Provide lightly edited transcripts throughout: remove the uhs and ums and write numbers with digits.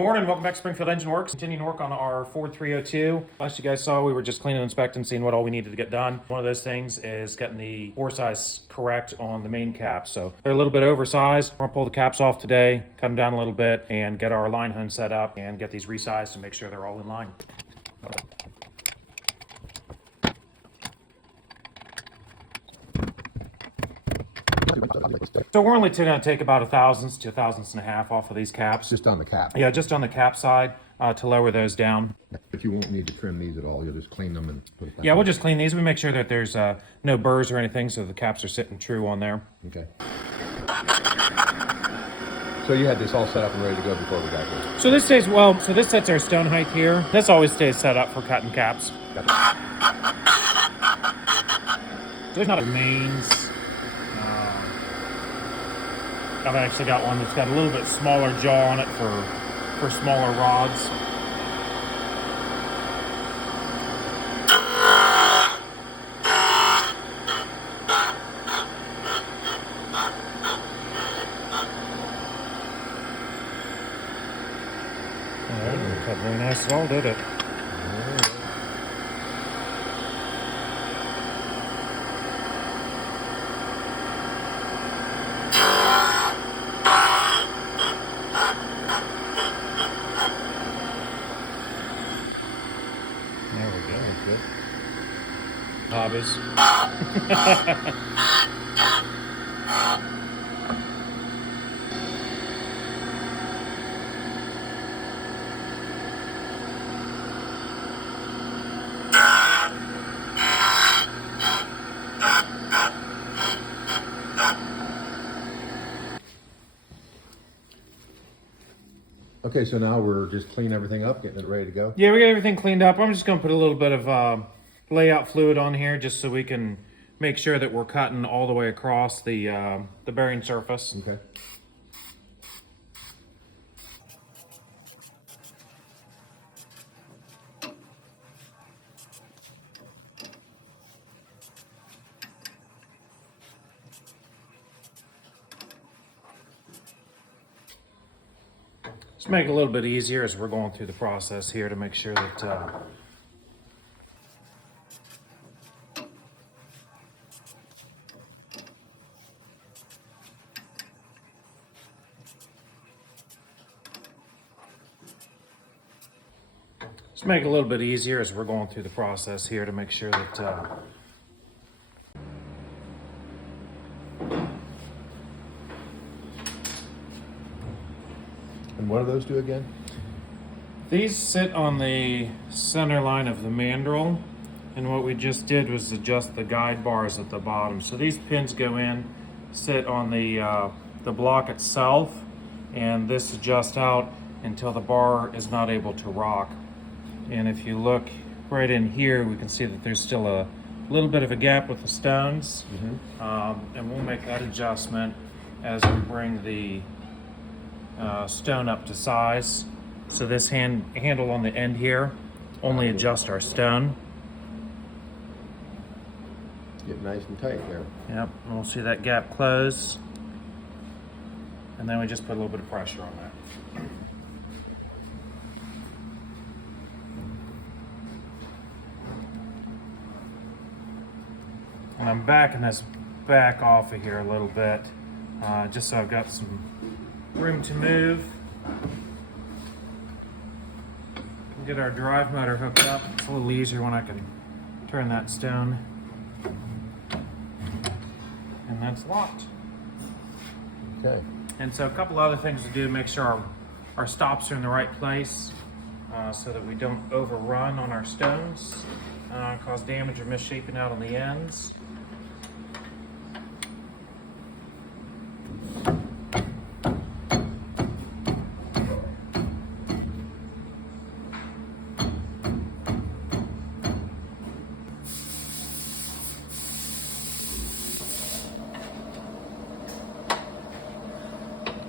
morning, welcome back to Springfield Engine Works. Continuing work on our Ford 302. Last you guys saw, we were just cleaning and inspecting, seeing what all we needed to get done. One of those things is getting the bore size correct on the main caps. So they're a little bit oversized. We're gonna pull the caps off today, cut them down a little bit, and get our line hun set up and get these resized to make sure they're all in line. So we're only going to take about 1/1000 to 1/1000 and a half off of these caps. Just on the cap? Yeah, just on the cap side to lower those down. But you won't need to trim these at all. You'll just clean them and put it back. Yeah, we'll just clean these. We make sure that there's no burrs or anything, so the caps are sitting true on there. Okay. So you had this all set up and ready to go before we got here? So this stays, well, so this sets our stone height here. This always stays set up for cutting caps. Gotcha. There's not a mains. I've actually got one that's got a little bit smaller jaw on it for smaller rods. That didn't cut very nice at all, did it? There we go. That's good. Hobbies. Okay, so now we're just cleaning everything up, getting it ready to go? Yeah, we got everything cleaned up. I'm just going to put a little bit of layout fluid on here just so we can make sure that we're cutting all the way across the bearing surface. Okay. Just make it a little bit easier as we're going through the process here to make sure that just make it a little bit easier as we're going through the process here to make sure that And what do those do again? these sit on the center line of the mandrel, and what we just did was adjust the guide bars at the bottom. So these pins go in, sit on the block itself, and this adjusts out until the bar is not able to rock. And if you look right in here, we can see that there's still a little bit of a gap with the stones. And we'll make that adjustment as we bring the stone up to size. So this handle on the end here only adjust our stone. Get nice and tight there. Yep, and we'll see that gap close. And then we just put a little bit of pressure on that. And I'm backing this back off of here a little bit, just so I've got some room to move. Get our drive motor hooked up. It's a little easier when I can turn that stone. And that's locked. Okay. And so a couple other things to do to make sure our stops are in the right place so that we don't overrun on our stones, cause damage or misshaping out on the ends.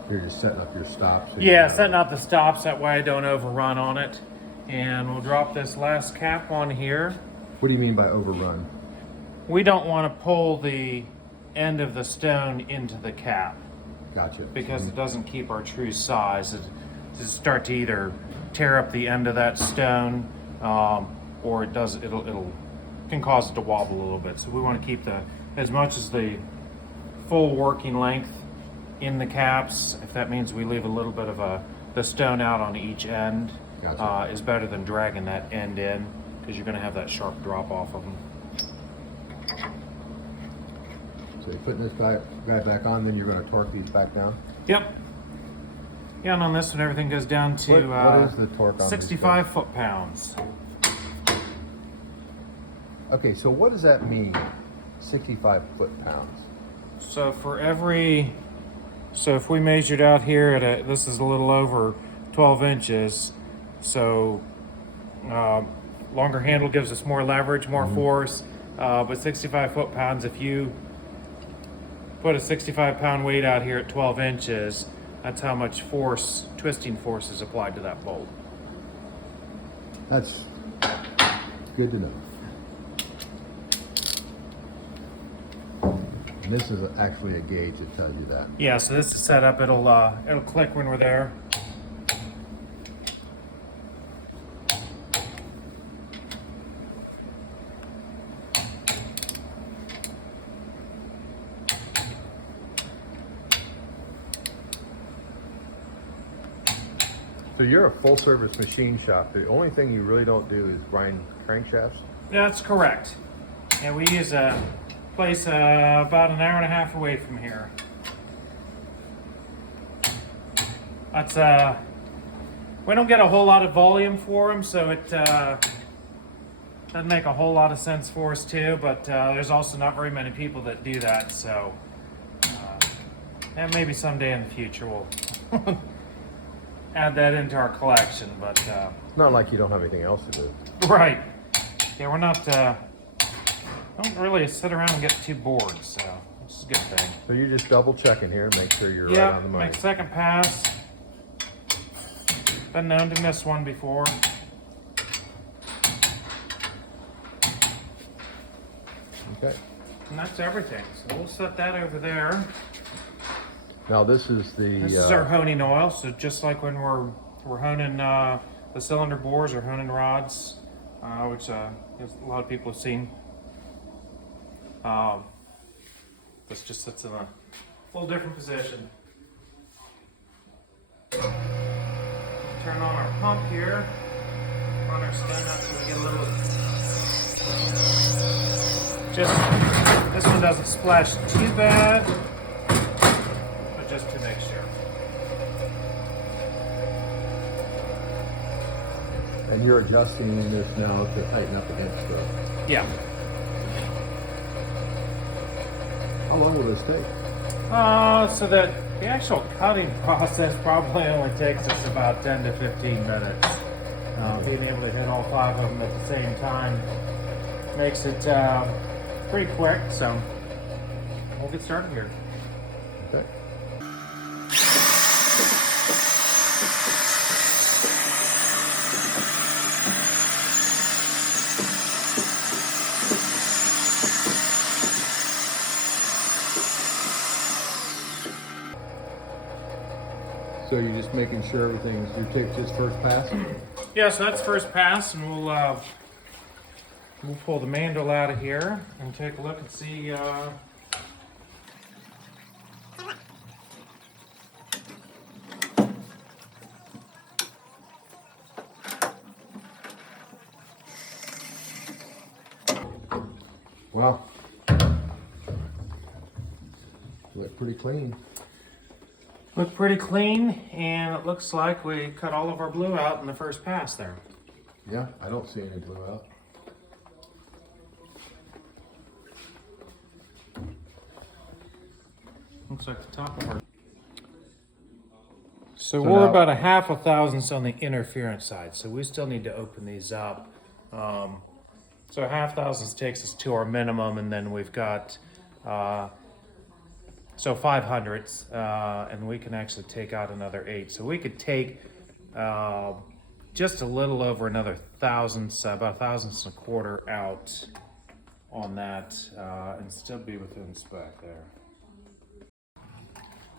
You're just setting up your stops. Yeah, setting up the stops, that way I don't overrun on it. And we'll drop this last cap on here. What do you mean by overrun? We don't want to pull the end of the stone into the cap Gotcha. because it doesn't keep our true size. to start to either tear up the end of that stone, or it'll can cause it to wobble a little bit. So we want to keep as much as the full working length in the caps. If that means we leave a little bit of the stone out on each end, Gotcha. is better than dragging that end in, because you're going to have that sharp drop off of them. So you're putting this guy back on, then you're going to torque these back down? Yep. Yeah, and on this one, everything goes down to What is the torque on 65 foot-pounds. Okay, so what does that mean, 65 foot-pounds? So if we measured out here this is a little over 12 inches, so longer handle gives us more leverage, more force, but 65 foot-pounds, if you put a 65-pound weight out here at 12 inches, that's how much force, twisting force, is applied to that bolt. That's good to know. And this is actually a gauge that tells you that. Yeah, so this is set up, it'll click when we're there. So you're a full-service machine shop. The only thing you really don't do is grind crankshafts? That's correct. And we use a place about an hour and a half away from here. That's we don't get a whole lot of volume for them, so it doesn't make a whole lot of sense for us too. But there's also not very many people that do that, so and maybe someday in the future we'll add that into our collection. But It's not like you don't have anything else to do. right, yeah, we're not. Don't really sit around and get too bored, so this is a good thing. So you're just double checking here, make sure you're right on the money. Make second pass. Been known to miss one before. Okay. And that's everything. So we'll set that over there. Now this is the... This is our honing oil. So just like when we're honing the cylinder bores or honing rods, which a lot of people have seen. This just sits in a little different position. Turn on our pump here. Run our stone up so we get a little. Just this one doesn't splash too bad, but just to make sure. And you're adjusting this now to tighten up against the... Yeah. How long will this take? So that the actual cutting process probably only takes us about 10 to 15 minutes. Being able to hit all 5 of them at the same time makes it pretty quick, so we'll get started here. Okay. So you're just making sure everything's, you take just first pass? Yeah, so that's first pass, and we'll pull the mandrel out of here and take a look and see. Wow. Look pretty clean. Look pretty clean, and it looks like we cut all of our blue out in the first pass there. Yeah, I don't see any glue out. Looks like the top of our. So we're now- about a half a thousandths on the interference side, so we still need to open these up. So a half thousandths takes us to our minimum, and then we've got so 500ths, and we can actually take out another 8. So we could take just a little over another thousandths, about a thousandths and a quarter out on that, and still be within spec there.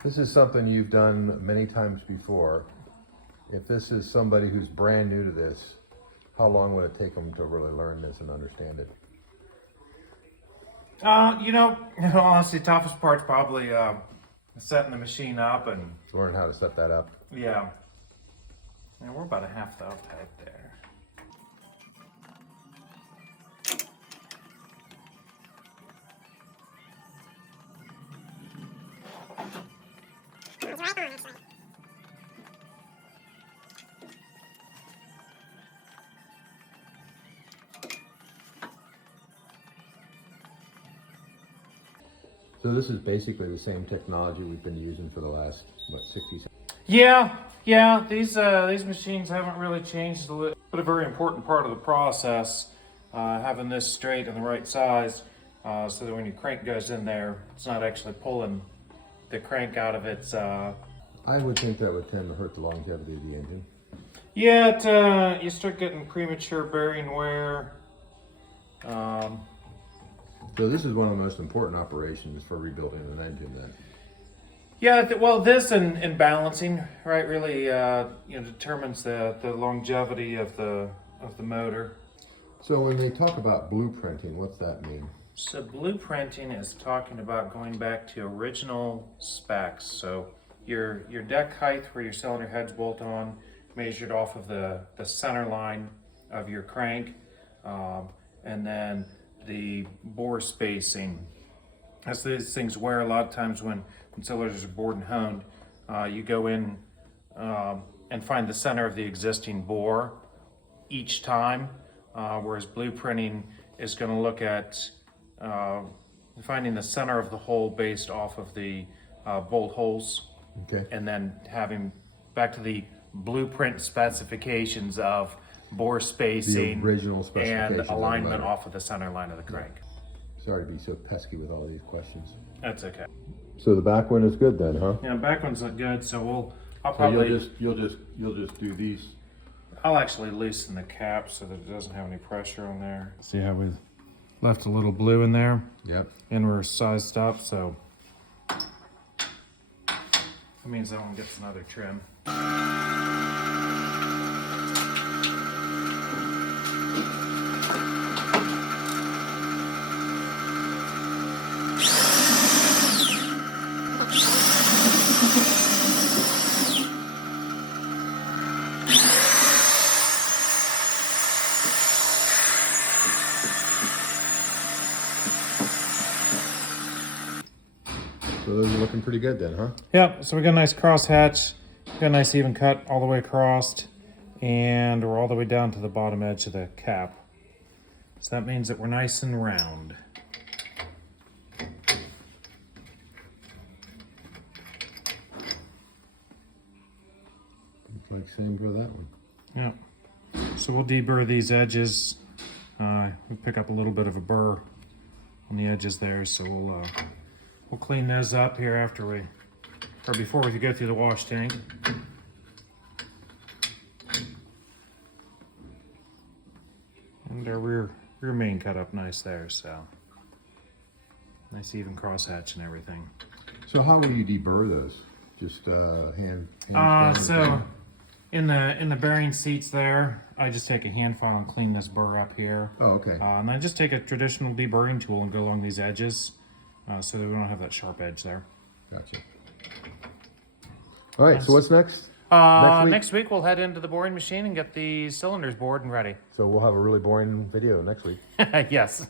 This is something you've done many times before, If this is somebody who's brand new to this, how long would it take them to really learn this and understand it? You know, honestly, toughest part's probably setting the machine up and Learn how to set that up. yeah. And we're about a half thou tight there. So this is basically the same technology we've been using for the last, what, 60? Yeah. These machines haven't really changed but a very important part of the process, having this straight and the right size, so that when your crank goes in there, it's not actually pulling the crank out of its. I would think that would tend to hurt the longevity of the engine. Yeah, you start getting premature bearing wear. So this is one of the most important operations for rebuilding an engine then. Yeah, well, this and balancing, right, really, determines the longevity of the motor. So when they talk about blueprinting, what's that mean? So blueprinting is talking about going back to original specs. So your deck height where your cylinder head's bolt on, measured off of the center line of your crank, and then the bore spacing. As these things wear, a lot of times when cylinders are bored and honed, you go in and find the center of the existing bore each time, whereas blueprinting is going to look at finding the center of the hole based off of the bolt holes, Okay. and then having back to the blueprint specifications of bore spacing The original specifications and of the alignment motor. off of the center line of the crank. Sorry to be so pesky with all these questions. That's okay. So the back one is good then, huh? Yeah, back ones look good, so I'll So probably you'll just do these. I'll actually loosen the cap so that it doesn't have any pressure on there. See how we left a little blue in there? Yep. And we're sized up, so that means that one gets another trim. So those are looking pretty good then, huh? Yep, so we got a nice cross hatch, got a nice even cut all the way across, and we're all the way down to the bottom edge of the cap. So that means that we're nice and round. Looks like same for that one. Yep. So we'll deburr these edges. We pick up a little bit of a burr on the edges there, so we'll clean those up here before we go through the wash tank. And our rear main cut up nice there, so nice even cross hatch and everything. So how will you deburr those? Just hand So in the bearing seats there, I just take a hand file and clean this burr up here. Oh, okay. And then just take a traditional deburring tool and go along these edges, so that we don't have that sharp edge there. Gotcha. All right, so what's next? Next week we'll head into the boring machine and get the cylinders bored and ready. So we'll have a really boring video next week. Yes.